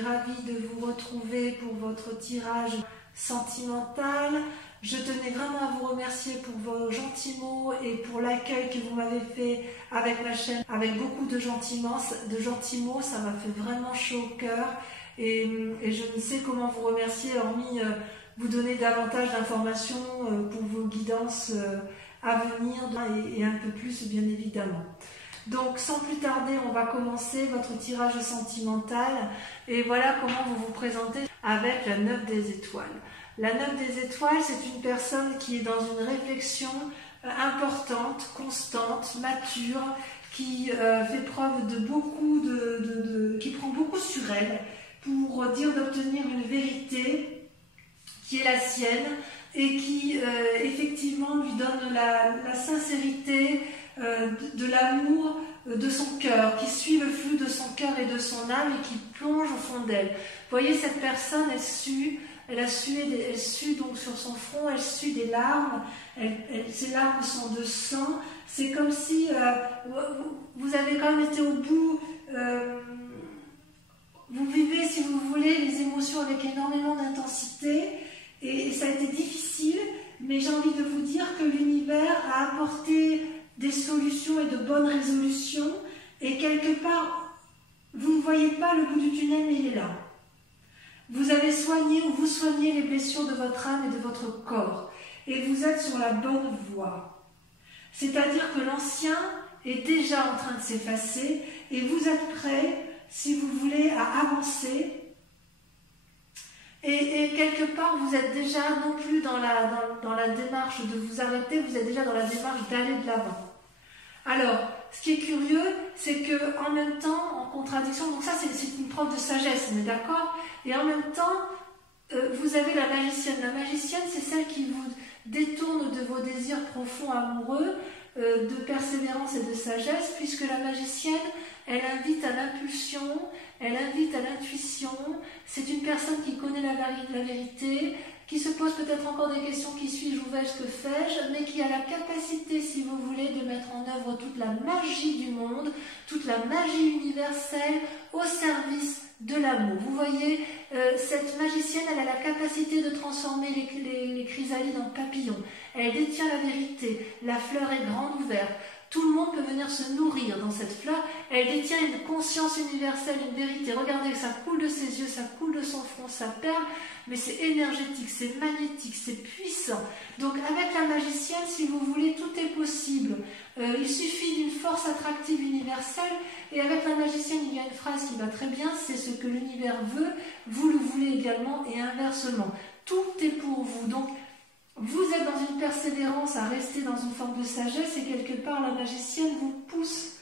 suis ravie de vous retrouver pour votre tirage sentimental. Je tenais vraiment à vous remercier pour vos gentils mots et pour l'accueil que vous m'avez fait avec ma chaîne, avec beaucoup de gentils mots. Ça m'a fait vraiment chaud au cœur et je ne sais comment vous remercier, hormis vous donner davantage d'informations pour vos guidances à venir et un peu plus bien évidemment. Donc sans plus tarder, on va commencer votre tirage sentimental et voilà comment vous vous présentez avec la 9 des étoiles. La 9 des étoiles, c'est une personne qui est dans une réflexion importante, constante, mature, qui fait preuve de beaucoup qui prend beaucoup sur elle pour dire d'obtenir une vérité qui est la sienne et qui effectivement lui donne la sincérité de l'amour de son cœur, qui suit le flux de son cœur et de son âme et qui plonge au fond d'elle. Vous voyez, cette personne, elle a su donc sur son front, elle sue des larmes, ces larmes sont de sang. C'est comme si vous avez quand même été au bout, vous vivez, si vous voulez, les émotions avec énormément d'intensité et ça a été difficile, mais j'ai envie de vous dire que l'univers a apporté des solutions et de bonnes résolutions et quelque part, vous ne voyez pas le bout du tunnel, mais il est là. Vous avez soigné ou vous soignez les blessures de votre âme et de votre corps et vous êtes sur la bonne voie. C'est-à-dire que l'ancien est déjà en train de s'effacer et vous êtes prêt, si vous voulez, à avancer. Et quelque part, vous êtes déjà non plus dans la démarche de vous arrêter, vous êtes déjà dans la démarche d'aller de l'avant. Alors, ce qui est curieux, c'est que en même temps, en contradiction, donc ça c'est une preuve de sagesse, on est d'accord? Et en même temps, vous avez la magicienne. La magicienne, c'est celle qui vous détourne de vos désirs profonds amoureux, de persévérance et de sagesse, puisque la magicienne, elle invite à l'impulsion, elle invite à l'intuition. C'est une personne qui connaît la vérité, qui se pose peut-être encore des questions, qui suis-je, où vais-je, que fais-je, mais qui a la capacité, si vous voulez, de mettre en œuvre toute la magie du monde, toute la magie universelle au service de l'amour. Vous voyez, cette magicienne, elle a la capacité de transformer les chrysalides en papillons. Elle détient la vérité, la fleur est grande ouverte. Tout le monde peut venir se nourrir dans cette fleur. Elle détient une conscience universelle, une vérité. Regardez, ça coule de ses yeux, ça coule de son front, ça perle, mais c'est énergétique, c'est magnétique, c'est puissant. Donc avec la magicienne, si vous voulez, tout est possible. Il suffit d'une force attractive universelle. Et avec la magicienne, il y a une phrase qui va très bien, c'est ce que l'univers veut, vous le voulez également, et inversement. Tout est pour vous. Donc, vous êtes dans une persévérance à rester dans une forme de sagesse et quelque part la magicienne vous pousse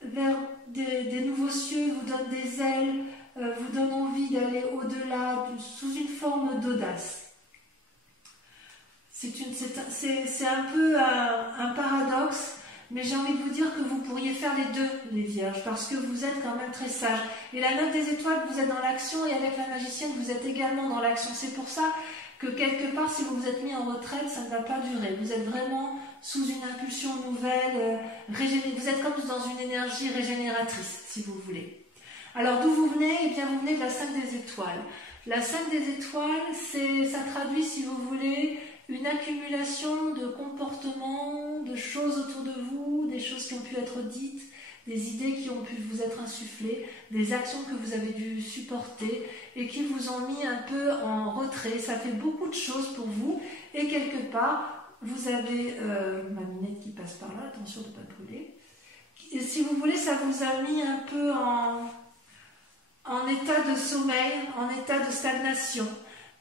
vers des nouveaux cieux, vous donne des ailes, vous donne envie d'aller au-delà sous une forme d'audace. C'est un peu un paradoxe, mais j'ai envie de vous dire que vous pourriez faire les deux, les vierges, parce que vous êtes quand même très sages. Et la 9 des étoiles, vous êtes dans l'action et avec la magicienne, vous êtes également dans l'action. C'est pour ça que quelque part, si vous vous êtes mis en retraite, ça ne va pas durer. Vous êtes vraiment sous une impulsion nouvelle, vous êtes comme dans une énergie régénératrice, si vous voulez. Alors, d'où vous venez? Eh bien, vous venez de la 5 des étoiles. La 5 des étoiles, ça traduit, si vous voulez, une accumulation de comportements, de choses autour de vous, des choses qui ont pu être dites, des idées qui ont pu vous être insufflées, des actions que vous avez dû supporter et qui vous ont mis un peu en retrait. Ça fait beaucoup de choses pour vous et quelque part, vous avez ma lunette qui passe par là, attention de ne pas brûler. Et si vous voulez, ça vous a mis un peu en état de sommeil, en état de stagnation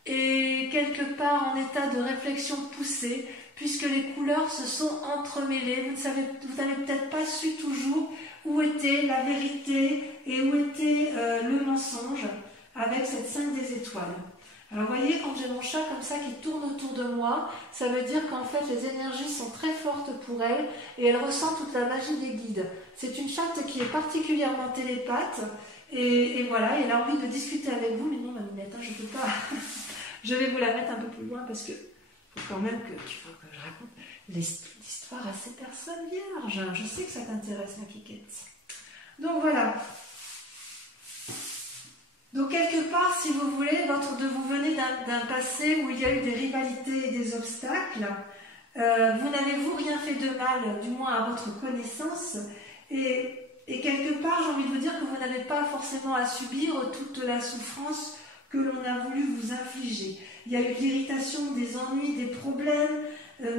et quelque part en état de réflexion poussée, puisque les couleurs se sont entremêlées. Vous n'avez peut-être pas su toujours où était la vérité et où était le mensonge avec cette 5 des étoiles. Alors vous voyez, quand j'ai mon chat comme ça qui tourne autour de moi, ça veut dire qu'en fait les énergies sont très fortes pour elle et elle ressent toute la magie des guides. C'est une chatte qui est particulièrement télépathe et voilà, elle a envie de discuter avec vous, mais non ma minette, hein, je ne peux pas. Je vais vous la mettre un peu plus loin parce que faut quand même qu'il faut que je raconte l'histoire à ces personnes vierges. Je sais que ça t'intéresse, ma Kikette. Donc voilà. Donc quelque part, si vous voulez, vous venez d'un passé où il y a eu des rivalités et des obstacles, vous n'avez-vous rien fait de mal, du moins à votre connaissance, et quelque part, j'ai envie de vous dire que vous n'avez pas forcément à subir toute la souffrance que l'on a voulu vous infliger. Il y a eu de l'irritation, des ennuis, des problèmes,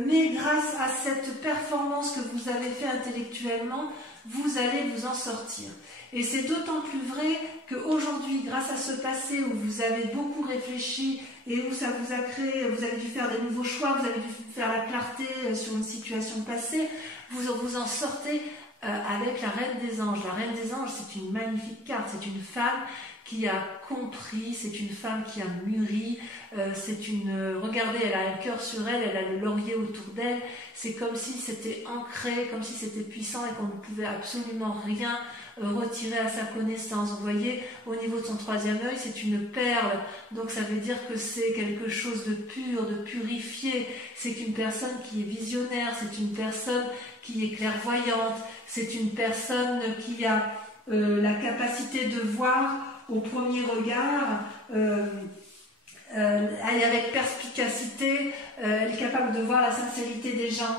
mais grâce à cette performance que vous avez fait intellectuellement, vous allez vous en sortir. Et c'est d'autant plus vrai qu'aujourd'hui, grâce à ce passé où vous avez beaucoup réfléchi et où ça vous a créé, vous avez dû faire des nouveaux choix, vous avez dû faire la clarté sur une situation passée, vous en sortez avec la Reine des Anges. La Reine des Anges, c'est une magnifique carte, c'est une femme qui a compris, c'est une femme qui a mûri, regardez, elle a un cœur sur elle, elle a le laurier autour d'elle, c'est comme si c'était ancré, comme si c'était puissant et qu'on ne pouvait absolument rien retirer à sa connaissance. Vous voyez, au niveau de son troisième œil, c'est une perle, donc ça veut dire que c'est quelque chose de pur, de purifié, c'est une personne qui est visionnaire, c'est une personne qui est clairvoyante, c'est une personne qui a la capacité de voir au premier regard, avec perspicacité, elle est capable de voir la sincérité des gens.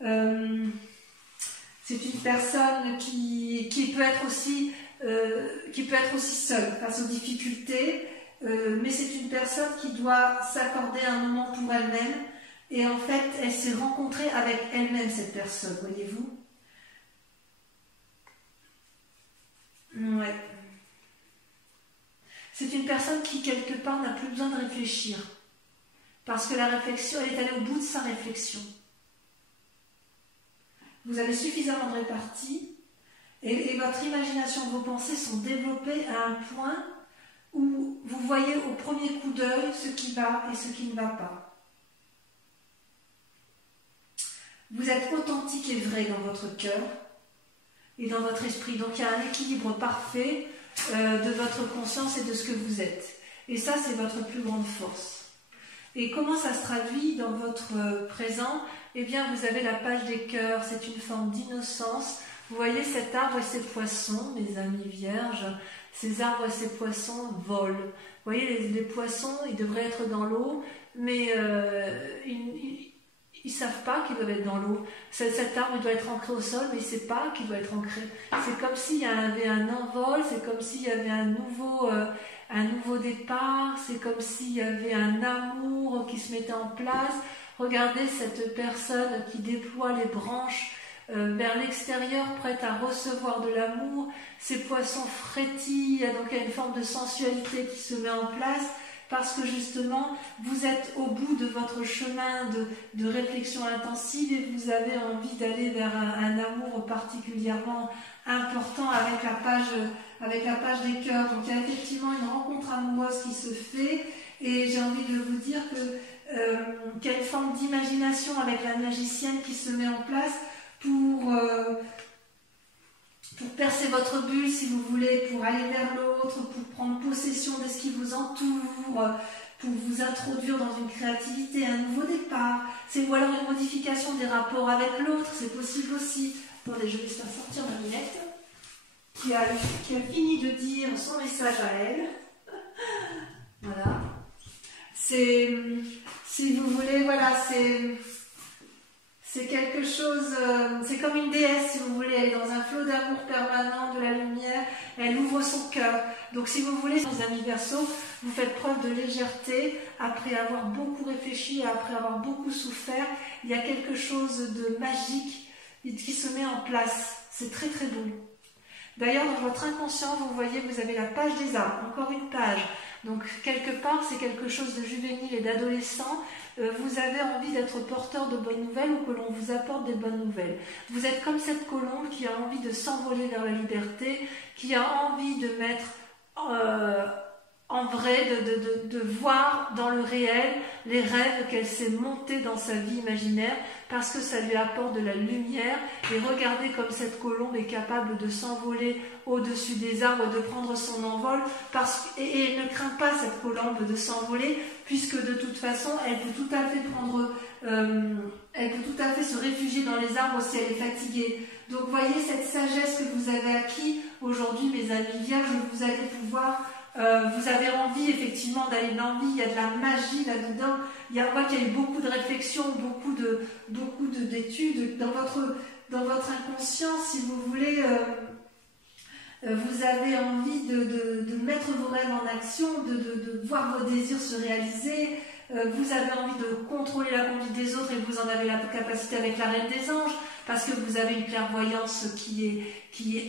C'est une personne qui peut être aussi seule face aux difficultés, mais c'est une personne qui doit s'accorder un moment pour elle-même, et en fait, elle s'est rencontrée avec elle-même, cette personne, voyez-vous. Ouais. C'est une personne qui, quelque part, n'a plus besoin de réfléchir. Parce que la réflexion, elle est allée au bout de sa réflexion. Vous avez suffisamment de répartie et votre imagination, vos pensées sont développées à un point où vous voyez au premier coup d'œil ce qui va et ce qui ne va pas. Vous êtes authentique et vrai dans votre cœur et dans votre esprit. Donc il y a un équilibre parfait de votre conscience et de ce que vous êtes. Et ça, c'est votre plus grande force. Et comment ça se traduit dans votre présent? Eh bien, vous avez la page des cœurs, c'est une forme d'innocence. Vous voyez cet arbre et ces poissons, mes amis vierges, ces arbres et ces poissons volent. Vous voyez, les poissons, ils devraient être dans l'eau, mais ils ne savent pas qu'ils doivent être dans l'eau. Cet arbre, il doit être ancré au sol, mais il ne sait pas qu'il doit être ancré. C'est comme s'il y avait un envol, c'est comme s'il y avait un nouveau départ, c'est comme s'il y avait un amour qui se mettait en place. Regardez cette personne qui déploie les branches vers l'extérieur, prête à recevoir de l'amour. Ces poissons frétillent, donc il y a une forme de sensualité qui se met en place, parce que justement, vous êtes au bout de votre chemin de réflexion intensive et vous avez envie d'aller vers un amour particulièrement important avec la page des cœurs. Donc il y a effectivement une rencontre amoureuse qui se fait, et j'ai envie de vous dire qu'il y a une forme d'imagination avec la magicienne qui se met en place pour percer votre bulle, si vous voulez, pour aller vers l'autre, pour prendre possession de ce qui vous entoure, pour vous introduire dans une créativité, un nouveau départ, ou alors une modification des rapports avec l'autre, c'est possible aussi. Attendez, je vais faire sortir ma minette, qui a fini de dire son message à elle. Voilà. Si vous voulez, voilà, c'est quelque chose, c'est comme une déesse, si vous voulez, elle est dans un flot d'amour permanent, de la lumière, elle ouvre son cœur. Donc si vous voulez, les amis Verseaux, vous faites preuve de légèreté, après avoir beaucoup réfléchi, après avoir beaucoup souffert, il y a quelque chose de magique qui se met en place. C'est très très beau. D'ailleurs, dans votre inconscient, vous voyez, vous avez la page des arbres, encore une page. Donc, quelque part, c'est quelque chose de juvénile et d'adolescent. Vous avez envie d'être porteur de bonnes nouvelles ou que l'on vous apporte des bonnes nouvelles. Vous êtes comme cette colombe qui a envie de s'envoler vers la liberté, qui a envie de mettre en vrai, de voir dans le réel les rêves qu'elle s'est montée dans sa vie imaginaire, parce que ça lui apporte de la lumière. Et regardez comme cette colombe est capable de s'envoler au-dessus des arbres, de prendre son envol, et elle ne craint pas, cette colombe, de s'envoler, puisque de toute façon elle peut tout à fait se réfugier dans les arbres si elle est fatiguée. Donc voyez cette sagesse que vous avez acquis aujourd'hui, mes amis vierges, vous allez pouvoir Vous avez envie effectivement d'aller de l'envie, il y a de la magie là-dedans. On voit qu'il y a eu beaucoup de réflexions, beaucoup d'études dans votre inconscient, si vous voulez. Vous avez envie de mettre vos rêves en action, de voir vos désirs se réaliser. Vous avez envie de contrôler la conduite des autres et vous en avez la capacité avec la Reine des Anges, parce que vous avez une clairvoyance qui est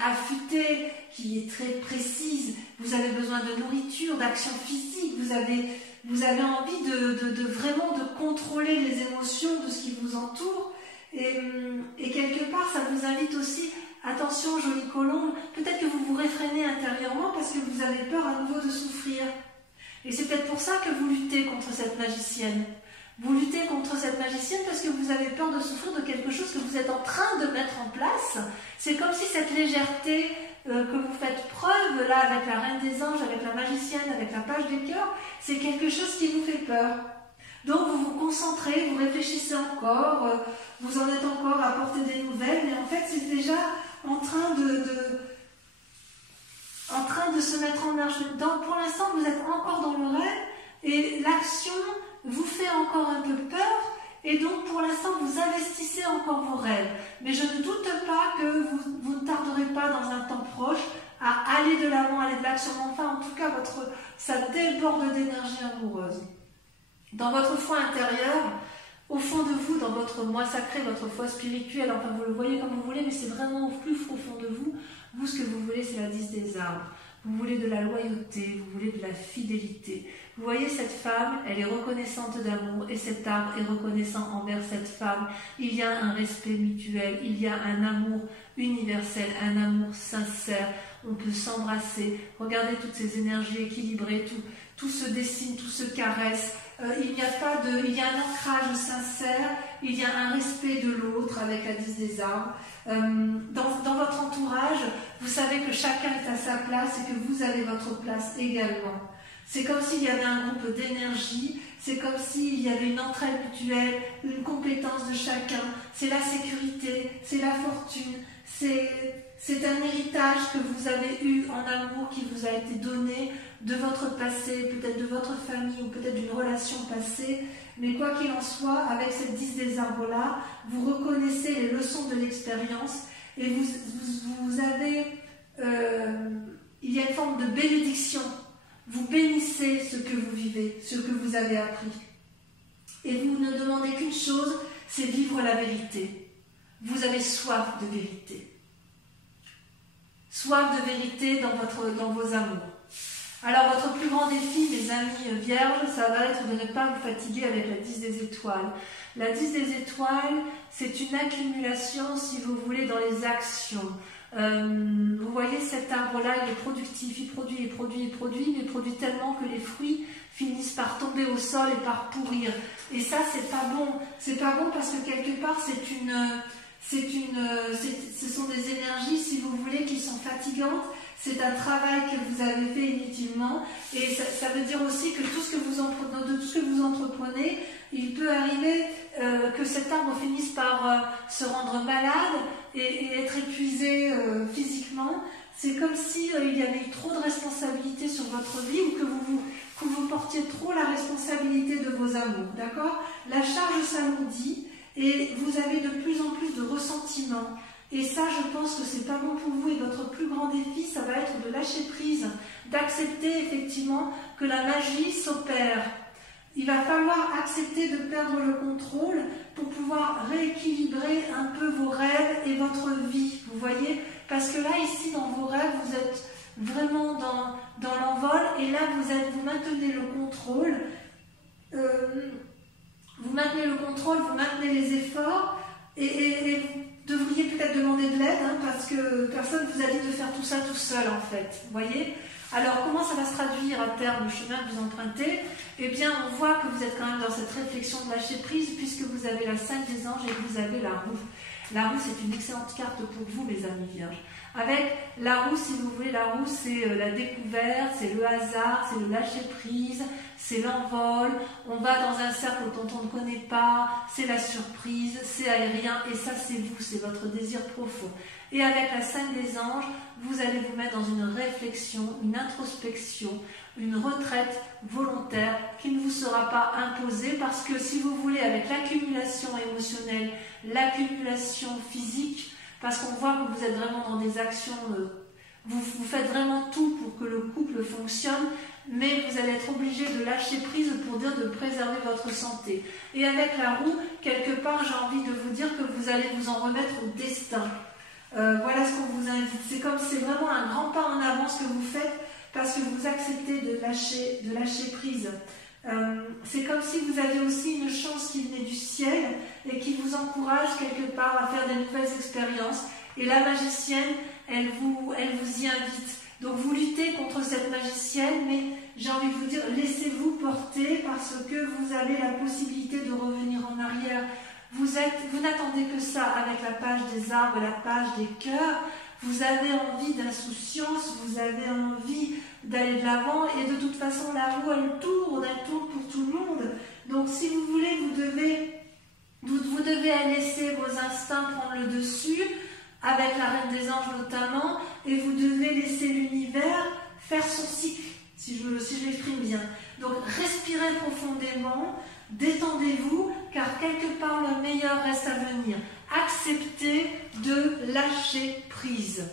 affûtée, qui est très précise. Vous avez besoin de nourriture, d'action physique. Vous avez envie de vraiment de contrôler les émotions de ce qui vous entoure. Et quelque part, ça vous invite aussi, attention, jolie colombe, peut-être que vous vous réfrénez intérieurement parce que vous avez peur à nouveau de souffrir. Et c'est peut-être pour ça que vous luttez contre cette magicienne. Vous luttez contre cette magicienne parce que vous avez peur de souffrir de quelque chose que vous êtes en train de mettre en place. C'est comme si cette légèreté que vous faites preuve là avec la Reine des Anges, avec la magicienne, avec la page des cœurs, c'est quelque chose qui vous fait peur. Donc vous vous concentrez, vous réfléchissez encore, vous en êtes encore à apporter des nouvelles, mais en fait c'est déjà en train de se mettre en marche. Pour l'instant, vous êtes encore dans le rêve et l'action vous fait encore un peu peur et donc pour l'instant, vous investissez encore vos rêves. Mais je ne doute pas que vous ne tarderez pas dans un temps proche à aller de l'avant, aller de l'action. Enfin, en tout cas, ça déborde d'énergie amoureuse. Dans votre foi intérieure, au fond de vous, dans votre moi sacré, votre foi spirituelle, enfin vous le voyez comme vous voulez, mais c'est vraiment au plus profond de vous. Vous, ce que vous voulez, c'est la 10 des arbres. Vous voulez de la loyauté, vous voulez de la fidélité. Vous voyez cette femme, elle est reconnaissante d'amour et cet arbre est reconnaissant envers cette femme. Il y a un respect mutuel, il y a un amour universel, un amour sincère. On peut s'embrasser. Regardez toutes ces énergies équilibrées, tout se dessine, tout se caresse. Il y a un ancrage sincère, il y a un respect de l'autre avec la 10 des arbres. Dans votre entourage, vous savez que chacun est à sa place et que vous avez votre place également. C'est comme s'il y avait un groupe d'énergie, c'est comme s'il y avait une entraide mutuelle, une compétence de chacun. C'est la sécurité, c'est la fortune, c'est un héritage que vous avez eu en amour qui vous a été donné de votre passé, peut-être de votre famille ou peut-être d'une relation passée. Mais quoi qu'il en soit, avec cette 10 des arbres-là, vous reconnaissez les leçons de l'expérience et vous avez... il y a une forme de bénédiction. Vous bénissez ce que vous vivez, ce que vous avez appris. Et vous ne demandez qu'une chose, c'est vivre la vérité. Vous avez soif de vérité. Soif de vérité dans vos amours. Alors votre plus grand défi, mes amis vierges, ça va être de ne pas vous fatiguer avec la 10 des étoiles. La 10 des étoiles, c'est une accumulation, si vous voulez, dans les actions. Vous voyez cet arbre-là, il est productif, il produit, mais il produit tellement que les fruits finissent par tomber au sol et par pourrir. Et ça, c'est pas bon. C'est pas bon parce que quelque part, ce sont des énergies, si vous voulez, qui sont fatigantes. C'est un travail que vous avez fait inutilement. Et ça veut dire aussi que tout ce que vous entreprenez, il peut arriver que cet arbre finisse par se rendre malade et être épuisé physiquement. C'est comme si il y avait eu trop de responsabilités sur votre vie ou que vous portiez trop la responsabilité de vos amours. D'accord ? La charge s'alourdit et vous avez de plus en plus de ressentiments. Et ça, je pense que c'est pas bon pour vous. Et votre plus grand défi, ça va être de lâcher prise, d'accepter effectivement que la magie s'opère. Il va falloir accepter de perdre le contrôle pour pouvoir rééquilibrer un peu vos rêves et votre vie. Vous voyez ? Parce que là, ici, dans vos rêves, vous êtes vraiment dans l'envol. Et là, vous maintenez le contrôle. Vous maintenez le contrôle, vous maintenez les efforts. Et vous devriez peut-être demander de l'aide, parce que personne ne vous a dit de faire tout ça tout seul, en fait. Vous voyez ? Alors, comment ça va se traduire à terme, le chemin que vous empruntez ? Eh bien, on voit que vous êtes quand même dans cette réflexion de lâcher prise, puisque vous avez la 5 des anges et vous avez la roue. La roue, c'est une excellente carte pour vous, mes amis vierges. Avec la roue, si vous voulez, la roue c'est la découverte, c'est le hasard, c'est le lâcher prise, c'est l'envol, on va dans un cercle dont on ne connaît pas, c'est la surprise, c'est aérien, et ça c'est vous, c'est votre désir profond. Et avec la 5 des anges, vous allez vous mettre dans une réflexion, une introspection, une retraite volontaire qui ne vous sera pas imposée, parce que si vous voulez, avec l'accumulation émotionnelle, l'accumulation physique, parce qu'on voit que vous êtes vraiment dans des actions, vous faites vraiment tout pour que le couple fonctionne, mais vous allez être obligé de lâcher prise pour dire de préserver votre santé. Et avec la roue, quelque part, j'ai envie de vous dire que vous allez vous en remettre au destin. Voilà ce qu'on vous invite. C'est comme c'est vraiment un grand pas en avant ce que vous faites, parce que vous acceptez de lâcher prise. C'est comme si vous aviez aussi une chance qui venait du ciel et qui vous encourage quelque part à faire des nouvelles expériences. Et la magicienne, elle vous y invite. Donc vous luttez contre cette magicienne, mais j'ai envie de vous dire, laissez-vous porter, parce que vous avez la possibilité de revenir en arrière. Vous n'attendez que ça avec la page des arbres, la page des cœurs. Vous avez envie d'insouciance, vous avez envie d'aller de l'avant, et de toute façon la roue elle tourne pour tout le monde. Donc si vous voulez, vous devez laisser vos instincts prendre le dessus, avec la Reine des Anges notamment, et vous devez laisser l'univers faire son cycle, si je l'exprime bien. Donc respirez profondément, détendez-vous, car quelque part le meilleur reste à venir. Acceptez de lâcher prise.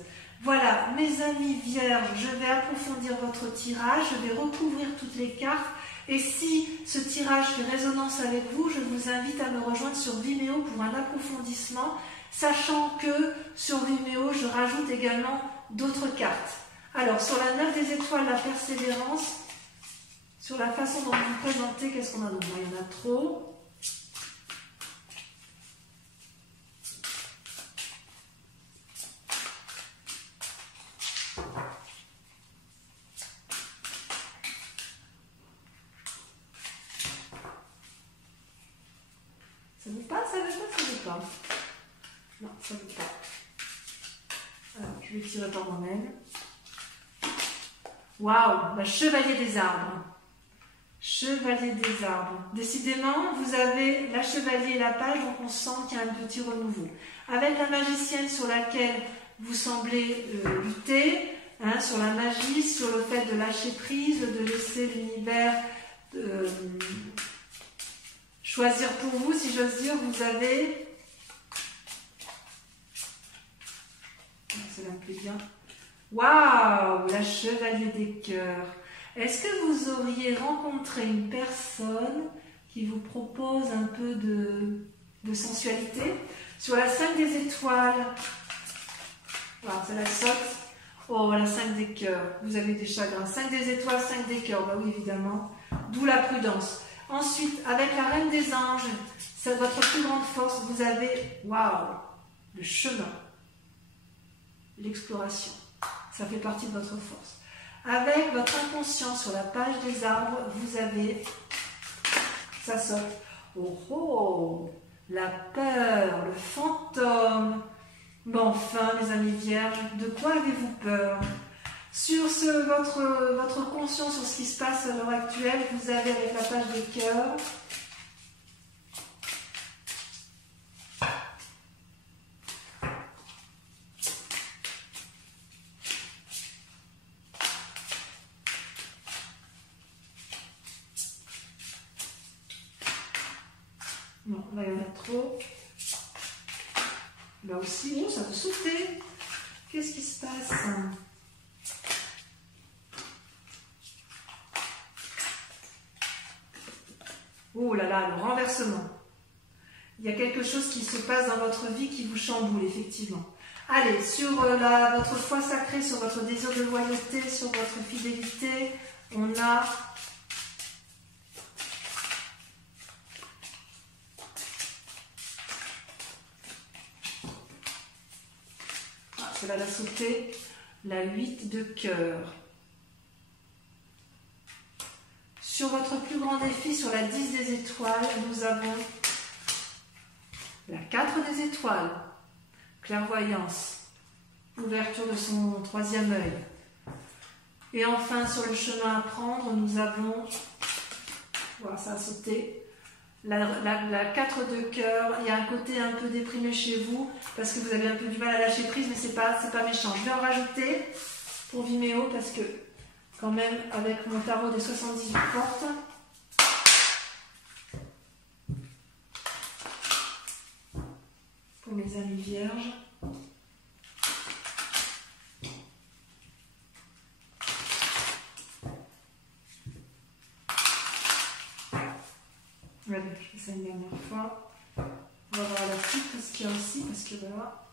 Voilà, mes amis vierges, je vais approfondir votre tirage, je vais recouvrir toutes les cartes, et si ce tirage fait résonance avec vous, je vous invite à me rejoindre sur Vimeo pour un approfondissement, sachant que sur Vimeo, je rajoute également d'autres cartes. Alors, sur la 9 des étoiles, la persévérance, sur la façon dont vous vous présentez, qu'est-ce qu'on a? Donc, il y en a trop. Ça veut pas, ça veut pas. Non, ça veut pas. Alors, je vais tirer par moi-même. Waouh, la chevalier des arbres. Chevalier des arbres. Décidément, vous avez la chevalier et la page, donc on sent qu'il y a un petit renouveau. Avec la magicienne sur laquelle vous semblez lutter, hein, sur la magie, sur le fait de lâcher prise, de laisser l'univers choisir pour vous, si j'ose dire, vous avez... Cela me plaît bien. Waouh, la chevalier des cœurs. Est-ce que vous auriez rencontré une personne qui vous propose un peu de sensualité? Sur la 5 des étoiles, voilà, ça la saute. Oh, la 5 des cœurs, vous avez des chagrins. 5 des étoiles, 5 des cœurs, bah oui, évidemment. D'où la prudence. Ensuite, avec la reine des anges, c'est votre plus grande force. Vous avez, waouh, le chemin, l'exploration. Ça fait partie de votre force. Avec votre inconscient sur la page des arbres, vous avez, ça saute. Oh oh, la peur, le fantôme. Bon, enfin, mes amis vierges, de quoi avez-vous peur? Sur votre conscience, sur ce qui se passe à l'heure actuelle, vous avez avec la page des cœurs. Non, là il y en a trop. Là aussi, oh, ça veut sauter. Qu'est-ce qui se passe? Oh là là, le renversement. Il y a quelque chose qui se passe dans votre vie qui vous chamboule, effectivement. Allez, sur votre foi sacrée, sur votre désir de loyauté, sur votre fidélité, on a... Ah, cela l'a sauté. La 8 de cœur. Sur votre plus grand défi, sur la 10 des étoiles, nous avons la 4 des étoiles, clairvoyance. ouverture de son troisième œil. Et enfin, sur le chemin à prendre, nous avons, voilà, ça a sauté, la 4 de cœur. Il y a un côté un peu déprimé chez vous, parce que vous avez un peu du mal à lâcher prise, mais c'est pas méchant. Je vais en rajouter pour Vimeo, parce que quand même, avec mon tarot des 78 portes, pour mes amis vierges, voilà, je fais ça une dernière fois. On va voir la suite, ce qu'il y a aussi, parce que voilà.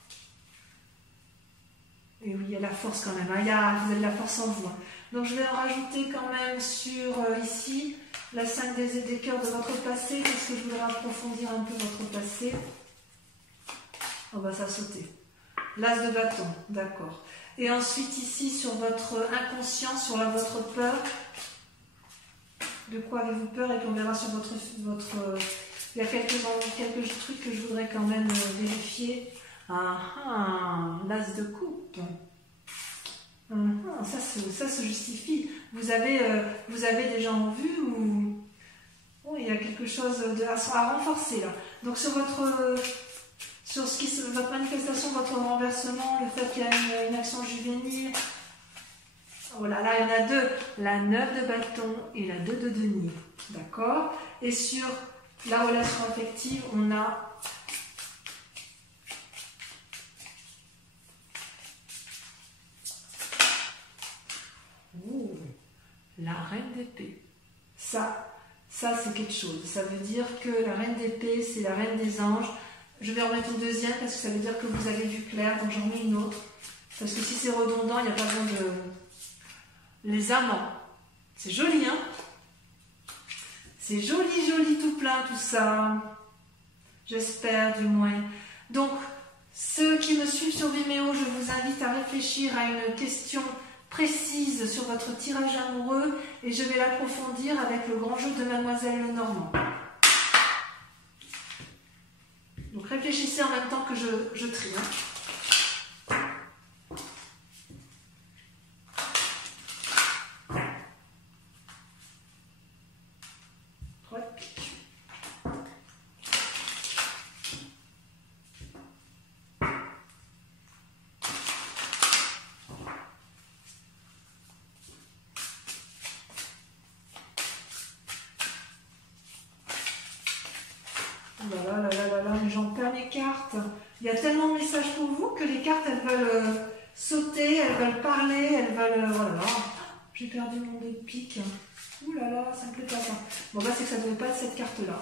Et oui, il y a la force quand même, hein. Vous avez la force en vous. Hein. Donc je vais en rajouter quand même sur ici, la 5 des cœurs de votre passé, parce que je voudrais approfondir un peu votre passé. On va ça sauter. L'as de bâton, d'accord. Et ensuite ici, sur votre inconscient, sur votre peur, de quoi avez-vous peur? Et puis on verra sur votre il y a quelques trucs que je voudrais quand même vérifier. L'as de coupe. Ça se justifie. Vous avez des gens en vue ou il y a quelque chose à renforcer là. Donc sur votre manifestation, votre renversement, le fait qu'il y a une action juvénile. Oh là là, il y en a deux. La 9 de bâton et la 2 de denier. D'accord? Et sur la relation affective, on a la reine d'épée. Ça c'est quelque chose. Ça veut dire que la reine d'épée, c'est la reine des anges. Je vais en mettre une deuxième parce que ça veut dire que vous avez vu clair, donc j'en mets une autre. Parce que si c'est redondant, il n'y a pas besoin de... Les amants. C'est joli, hein? C'est joli, joli, tout plein, tout ça. J'espère, du moins. Donc, ceux qui me suivent sur Vimeo, je vous invite à réfléchir à une question précise sur votre tirage amoureux et je vais l'approfondir avec le grand jeu de Mademoiselle Lenormand. Donc réfléchissez en même temps que je trie. Hein. J'en perds mes cartes. Il y a tellement de messages pour vous que les cartes, elles veulent sauter, elles veulent parler, elles veulent... Voilà. J'ai perdu mon dé de pique. Ouh là là, ça me plaît pas. Bon, bah, c'est que ça ne devait pas être cette carte-là.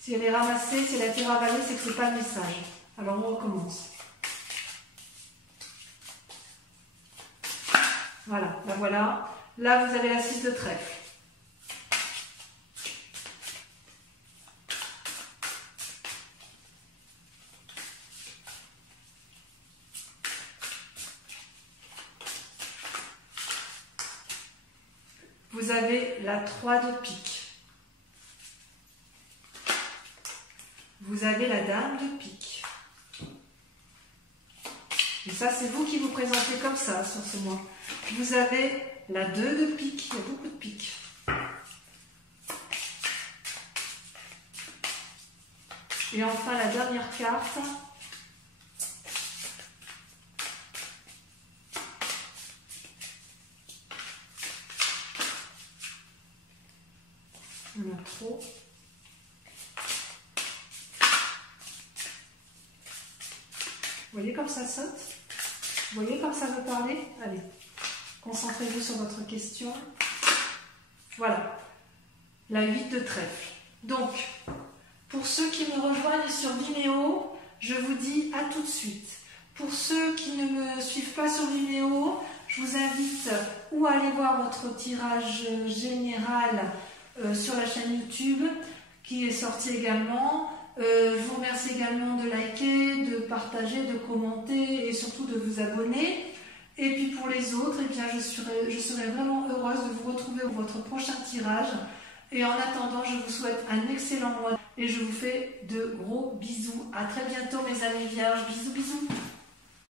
Si elle est ramassée, si elle a été ravalée, c'est que c'est pas le message. Alors, on recommence. Voilà, ben voilà. Là, vous avez la 6 de trèfle. Vous avez la 3 de pique. Vous avez la dame de pique. Et ça, c'est vous qui vous présentez comme ça sur ce mois. Vous avez la 2 de pique. Il y a beaucoup de piques. Et enfin, la dernière carte. On a trop. Vous voyez comme ça saute? Vous voyez comme ça veut parler? Allez, concentrez-vous sur votre question. Voilà, la 8 de trèfle. Donc, pour ceux qui me rejoignent sur Vimeo, je vous dis à tout de suite. Pour ceux qui ne me suivent pas sur Vimeo, je vous invite ou à aller voir votre tirage général sur la chaîne YouTube qui est sorti également. Je vous remercie également de liker, de partager, de commenter et surtout de vous abonner. Et puis pour les autres, eh bien, je serai vraiment heureuse de vous retrouver pour votre prochain tirage. Et en attendant, je vous souhaite un excellent mois et je vous fais de gros bisous. À très bientôt mes amis vierges. Bisous, bisous.